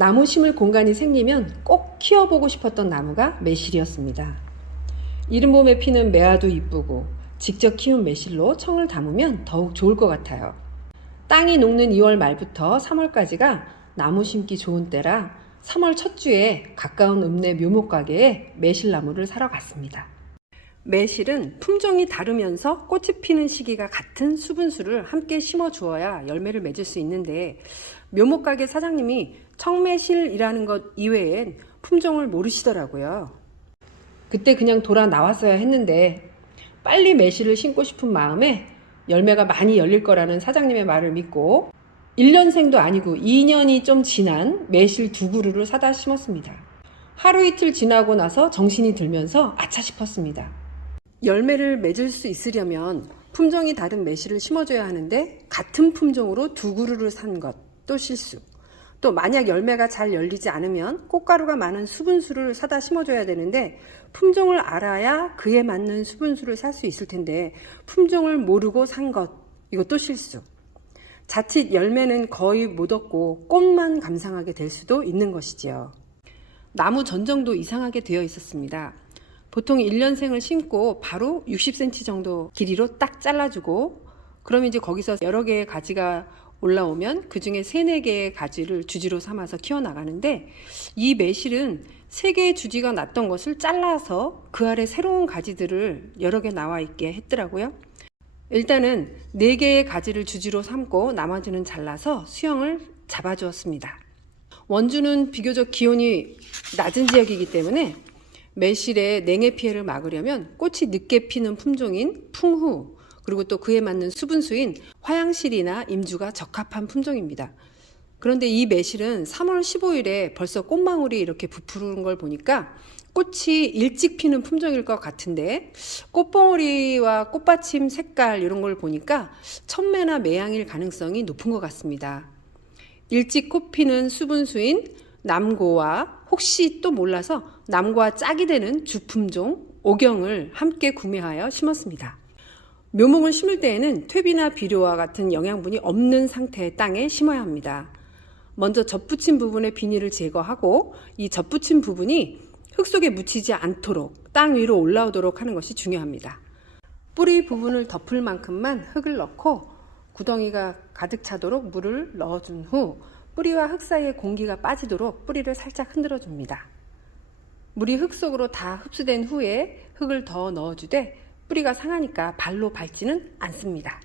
나무 심을 공간이 생기면 꼭 키워보고 싶었던 나무가 매실이었습니다. 이른 봄에 피는 매화도 이쁘고 직접 키운 매실로 청을 담으면 더욱 좋을 것 같아요. 땅이 녹는 2월 말부터 3월까지가 나무 심기 좋은 때라 3월 첫 주에 가까운 읍내 묘목가게에 매실나무를 사러 갔습니다. 매실은 품종이 다르면서 꽃이 피는 시기가 같은 수분수를 함께 심어 주어야 열매를 맺을 수 있는데 묘목가게 사장님이 청매실이라는 것 이외엔 품종을 모르시더라고요. 그때 그냥 돌아 나왔어야 했는데 빨리 매실을 심고 싶은 마음에 열매가 많이 열릴 거라는 사장님의 말을 믿고 1년생도 아니고 2년이 좀 지난 매실 2그루를 사다 심었습니다. 하루 이틀 지나고 나서 정신이 들면서 아차 싶었습니다. 열매를 맺을 수 있으려면 품종이 다른 매실을 심어줘야 하는데 같은 품종으로 2그루를 산 것도 실수. 또 만약 열매가 잘 열리지 않으면 꽃가루가 많은 수분수를 사다 심어줘야 되는데 품종을 알아야 그에 맞는 수분수를 살 수 있을 텐데 품종을 모르고 산 것, 이것도 실수. 자칫 열매는 거의 못 얻고 꽃만 감상하게 될 수도 있는 것이지요. 나무 전정도 이상하게 되어 있었습니다. 보통 1년생을 심고 바로 60cm 정도 길이로 딱 잘라주고 그러면 이제 거기서 여러 개의 가지가 올라오면 그 중에 3, 4개의 가지를 주지로 삼아서 키워나가는데 이 매실은 3개의 주지가 났던 것을 잘라서 그 아래 새로운 가지들을 여러 개 나와 있게 했더라고요. 일단은 4개의 가지를 주지로 삼고 나머지는 잘라서 수영을 잡아주었습니다. 원주는 비교적 기온이 낮은 지역이기 때문에 매실의 냉해 피해를 막으려면 꽃이 늦게 피는 품종인 풍후 그리고 또 그에 맞는 수분수인 화양실이나 임주가 적합한 품종입니다. 그런데 이 매실은 3월 15일에 벌써 꽃망울이 이렇게 부푸는 걸 보니까 꽃이 일찍 피는 품종일 것 같은데 꽃봉오리와 꽃받침 색깔 이런 걸 보니까 천매나 매양일 가능성이 높은 것 같습니다. 일찍 꽃 피는 수분수인 남고와 혹시 또 몰라서 남고와 짝이 되는 주품종 오경을 함께 구매하여 심었습니다. 묘목을 심을 때에는 퇴비나 비료와 같은 영양분이 없는 상태의 땅에 심어야 합니다. 먼저 젖붙인 부분의 비닐을 제거하고 이 젖붙인 부분이 흙 속에 묻히지 않도록 땅 위로 올라오도록 하는 것이 중요합니다. 뿌리 부분을 덮을 만큼만 흙을 넣고 구덩이가 가득 차도록 물을 넣어준 후 뿌리와 흙 사이에 공기가 빠지도록 뿌리를 살짝 흔들어 줍니다. 물이 흙 속으로 다 흡수된 후에 흙을 더 넣어주되 뿌리가 상하니까 발로 밟지는 않습니다.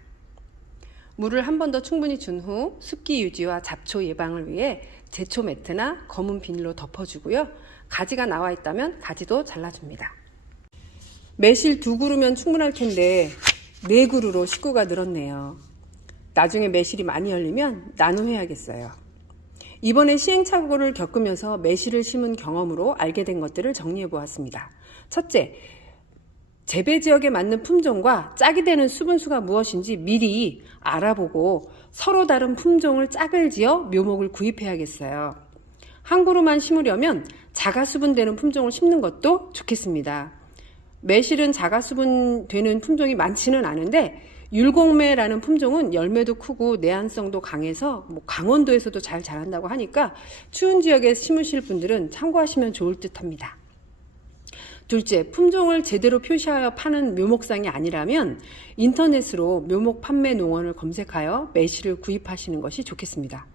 물을 한 번 더 충분히 준 후 습기 유지와 잡초 예방을 위해 제초 매트나 검은 비닐로 덮어주고요. 가지가 나와 있다면 가지도 잘라줍니다. 매실 2그루면 충분할 텐데 4그루로 식구가 늘었네요. 나중에 매실이 많이 열리면 나눔해야겠어요. 이번에 시행착오를 겪으면서 매실을 심은 경험으로 알게 된 것들을 정리해 보았습니다. 첫째, 재배 지역에 맞는 품종과 짝이 되는 수분수가 무엇인지 미리 알아보고 서로 다른 품종을 짝을 지어 묘목을 구입해야겠어요. 한 그루만 심으려면 자가수분 되는 품종을 심는 것도 좋겠습니다. 매실은 자가수분 되는 품종이 많지는 않은데 율곡매라는 품종은 열매도 크고 내한성도 강해서 강원도에서도 잘 자란다고 하니까 추운 지역에 심으실 분들은 참고하시면 좋을 듯 합니다. 둘째, 품종을 제대로 표시하여 파는 묘목상이 아니라면 인터넷으로 묘목 판매 농원을 검색하여 매실을 구입하시는 것이 좋겠습니다.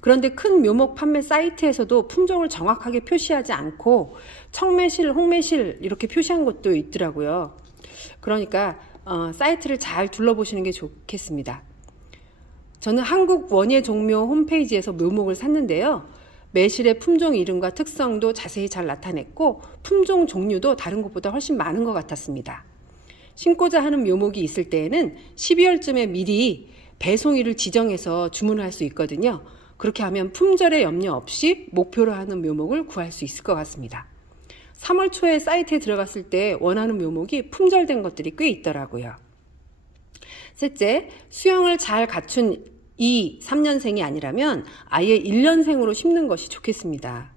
그런데 큰 묘목 판매 사이트에서도 품종을 정확하게 표시하지 않고 청매실, 홍매실 이렇게 표시한 것도 있더라고요. 그러니까 사이트를 잘 둘러보시는 게 좋겠습니다. 저는 한국 원예종묘 홈페이지에서 묘목을 샀는데요. 매실의 품종 이름과 특성도 자세히 잘 나타냈고 품종 종류도 다른 곳보다 훨씬 많은 것 같았습니다. 심고자 하는 묘목이 있을 때에는 12월쯤에 미리 배송일을 지정해서 주문을 할 수 있거든요. 그렇게 하면 품절에 염려 없이 목표로 하는 묘목을 구할 수 있을 것 같습니다. 3월 초에 사이트에 들어갔을 때 원하는 묘목이 품절된 것들이 꽤 있더라고요. 셋째, 수영을 잘 갖춘 3년생이 아니라면 아예 1년생으로 심는 것이 좋겠습니다.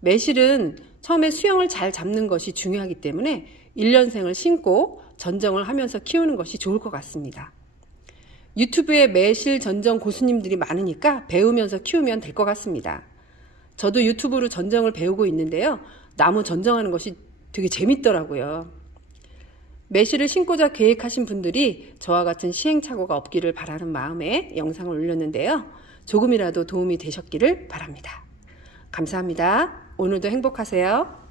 매실은 처음에 수영을 잘 잡는 것이 중요하기 때문에 1년생을 심고 전정을 하면서 키우는 것이 좋을 것 같습니다. 유튜브에 매실 전정 고수님들이 많으니까 배우면서 키우면 될 것 같습니다. 저도 유튜브로 전정을 배우고 있는데요. 나무 전정하는 것이 되게 재밌더라고요. 매실을 심고자 계획하신 분들이 저와 같은 시행착오가 없기를 바라는 마음에 영상을 올렸는데요. 조금이라도 도움이 되셨기를 바랍니다. 감사합니다. 오늘도 행복하세요.